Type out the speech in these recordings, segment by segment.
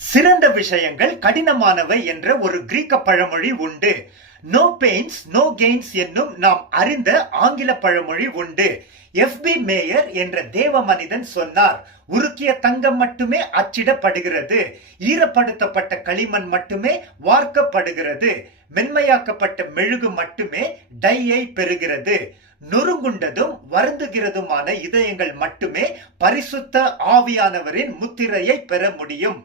சிறந்த விஷயங்கள் கடினமானவை என்ற ஒரு கிரீக்க பழமொழி உண்டு. நோ பெயின்ஸ் நோ கெயின்ஸ் என்னும் நாம் அறிந்த ஆங்கில பழமொழி உண்டு. எஃப்.பி. மேயர் என்ற தேவ மனிதன் சொன்னார், உருக்கிய தங்கம் மட்டுமே அச்சிடப்படுகிறது, ஈரப்படுத்தப்பட்ட களிமண் மட்டுமே வார்க்கப்படுகிறது, மென்மையாக்கப்பட்ட மெழுகு மட்டுமே டையை பெறுகிறது, நொறுங்குண்டதும் வருந்துகிறதுமான இதயங்கள் மட்டுமே பரிசுத்த ஆவியானவரின் முத்திரையை பெற முடியும்.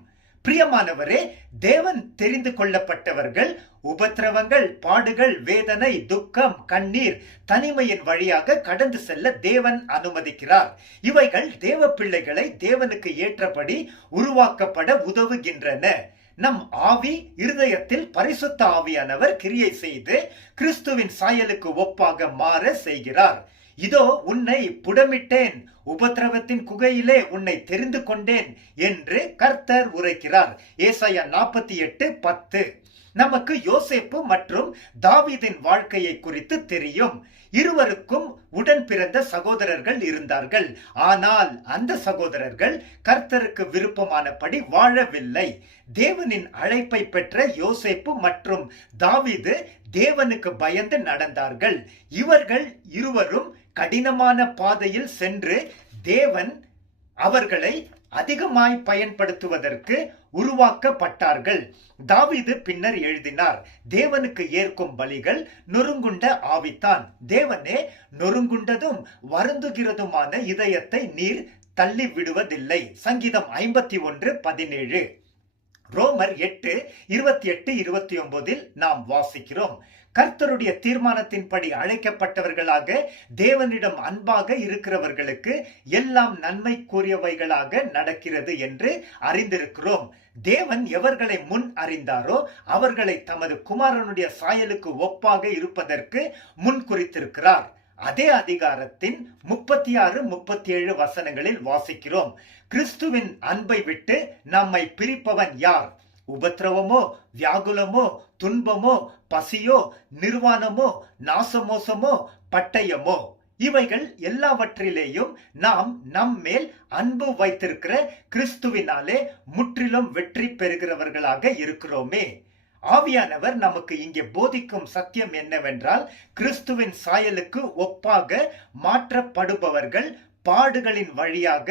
பிரியமானவரே, தேவன் தெரிந்து கொள்ளப்பட்டவர்கள் உபத்திரவங்கள், பாடுகள், வேதனை, துக்கம், கண்ணீர், தனிமையின் வழியாக கடந்து செல்ல தேவன் அனுமதிக்கிறார். இவைகள் தேவ பிள்ளைகளை தேவனுக்கு ஏற்றபடி உருவாக்கப்பட உதவுகின்றன. நம் ஆவி இருதயத்தில் பரிசுத்த ஆவியானவர் கிரியை செய்து கிறிஸ்துவின் சாயலுக்கு ஒப்பாக மாற செய்கிறார். இதோ உன்னை புடமிட்டேன், உபத்திரவத்தின் குகையிலே உன்னை தெரிந்து கொண்டேன் என்று கர்த்தர் உரைக்கிறார். ஏசாயா 48:10. நமக்கு யோசேப்பு மற்றும் தாவீதின் வாழ்க்கையை குறித்து தெரியும். இருவருக்கும் உடன் பிறந்த சகோதரர்கள் இருந்தார்கள். ஆனால் அந்த சகோதரர்கள் கர்த்தருக்கு விருப்பமானபடி வாழவில்லை. தேவனின் அழைப்பை பெற்ற யோசேப்பு மற்றும் தாவீது தேவனுக்கு பயந்து நடந்தார்கள். இவர்கள் இருவரும் கடினமான பாதையில் சென்று தேவன் அவர்களை அதிகமாய் பயன்படுத்துவதற்கு உருவாக்கப்பட்டார்கள். தாவீது பின்னர் எழுதினார், தேவனுக்கு ஏற்கும் பலிகள் நொறுங்குண்ட ஆவித்தான். தேவனே, நொறுங்குண்டதும் வருந்துகிறதுமான இதயத்தை நீர் தள்ளி விடுவதில்லை. சங்கீதம் 51:17. ரோமர் 8:28-29 நாம் வாசிக்கிறோம். கர்த்தருடைய தீர்மானத்தின்படி அழைக்கப்பட்டவர்களாக தேவனிடம் அன்பாக இருக்கிறவர்களுக்கு எல்லாம் நன்மைக்குரியவைகளாக நடக்கிறது என்று அறிந்திருக்கிறோம். தேவன் எவர்களை முன் அறிந்தாரோ அவர்களை தமது குமாரனுடைய சாயலுக்கு ஒப்பாக இருப்பதற்கு முன் குறித்திருக்கிறார். அதே அதிகாரத்தின் 36-37 வசனங்களில் வாசிக்கிறோம், கிறிஸ்துவின் அன்பை விட்டு நம்மை பிரிப்பவன் யார்? உபத்திரவமோ, வியாகுலமோ, துன்பமோ, பசியோ, நிர்வாணமோ, நாசமோசமோ, பட்டயமோ? இவைகள் எல்லாவற்றிலேயும் நாம் நம்மேல் அன்பு வைத்திருக்கிற கிறிஸ்துவினாலே முற்றிலும் வெற்றி பெறுகிறவர்களாக இருக்கிறோமே. ஆவியானவர் நமக்கு இங்கே போதிக்கும் சத்தியம் என்னவென்றால், கிறிஸ்துவின் சாயலுக்கு ஒப்பாக மாற்றப்படுபவர்கள் பாடுகளின் வழியாக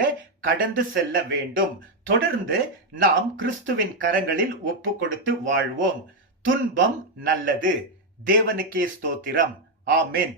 கடந்து செல்ல வேண்டும். தொடர்ந்து நாம் கிறிஸ்துவின் கரங்களில் ஒப்பு கொடுத்து வாழ்வோம். துன்பம் நல்லது. தேவனுக்கே ஸ்தோத்திரம். ஆமென்.